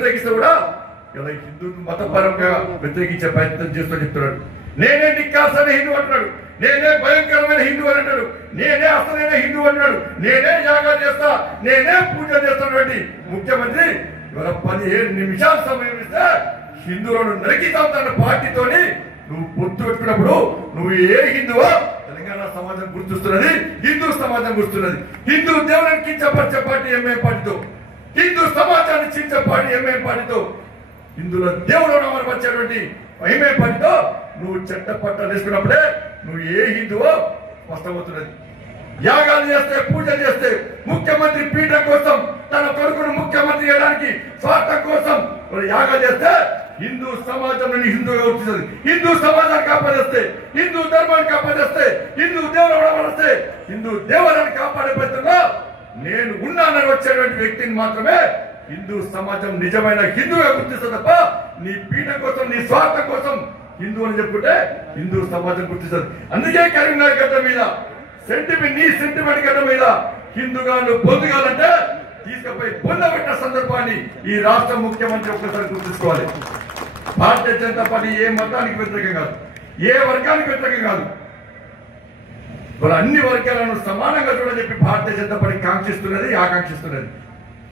వ్యతిరేకిస్తే కూడా ఇలా హిందూ మతపరంగా వ్యతిరేకించే ప్రయత్నం చేస్తూ చెప్తున్నాడు. నేనే నిక్కాసైన హిందూ అంటున్నాడు, నేనే భయంకరమైన హిందూ అని అంటాడు, నేనే అసలైన హిందూ అంటున్నాడు, నేనే యాగాలు చేస్తా, నేనే పూజ చేస్తున్నటువంటి ముఖ్యమంత్రి ఇవాళ 15 నిమిషాల సమయం ఇస్తే హిందువులను నరికితాం తన పార్టీతోని నువ్వు పొత్తు పెట్టుకున్నప్పుడు నువ్వు ఏ హిందువో తెలంగాణ సమాజం గుర్తిస్తున్నది, హిందూ సమాజం గుర్తున్నది. హిందూ దేవులను కించపరిచే పార్టీ ఎంఐఎం పార్టీతో, హిందూ సమాజాన్ని చించే పార్టీ ఎంఐఎం పార్టీతో, హిందువుల దేవులను అమలుపరిచేటువంటి ఎంఐఎం పార్టీతో నువ్వు చట్టపట్టాలు వేసుకున్నప్పుడే నువ్వు ఏ హిందువో స్పష్టమవుతున్నది. యాగాలు చేస్తే, పూజలు చేస్తే, ముఖ్యమంత్రి పీఠం కోసం తన కొడుకును ముఖ్యమంత్రి చేయడానికి స్వార్థం కోసం యాగాలు చేస్తే హిందూ సమాజం హిందూగా గుర్తిస్తుంది. హిందూ సమాజాన్ని కాపాడేస్తే, హిందూ ధర్మాన్ని కాపాడేస్తే, హిందూ దేవులను వస్తే, హిందూ దేవులను కాపాడే ప్రయత్నంలో నేను ఉన్నానని వచ్చేటువంటి వ్యక్తిని మాత్రమే హిందూ సమాజం నిజమైన హిందూగా గుర్తిస్తుంది తప్ప నీ పీఠం కోసం, నీ స్వార్థం కోసం హిందూ అని చెప్పుకుంటే హిందూ సమాజం గుర్తిస్తుంది. అందుకే కరీంనగర్ గడ్డ మీద నీ సెంటిమెంట్ గడ్డ మీద హిందూగా నువ్వు పొందుగాలంటే తీసుకుపోయి పొందబెట్టిన సందర్భాన్ని ఈ రాష్ట్ర ముఖ్యమంత్రి ఒక్కసారి గుర్తించుకోవాలి. భారతీయ జనతా పార్టీ ఏ మతానికి వ్యతిరేకం కాదు, ఏ వర్గానికి వ్యతిరేకం కాదు. మరి అన్ని వర్గాలను సమానంగా చూడని చెప్పి భారతీయ జనతా పార్టీ కాంక్షిస్తున్నది, ఆకాంక్షిస్తున్నది.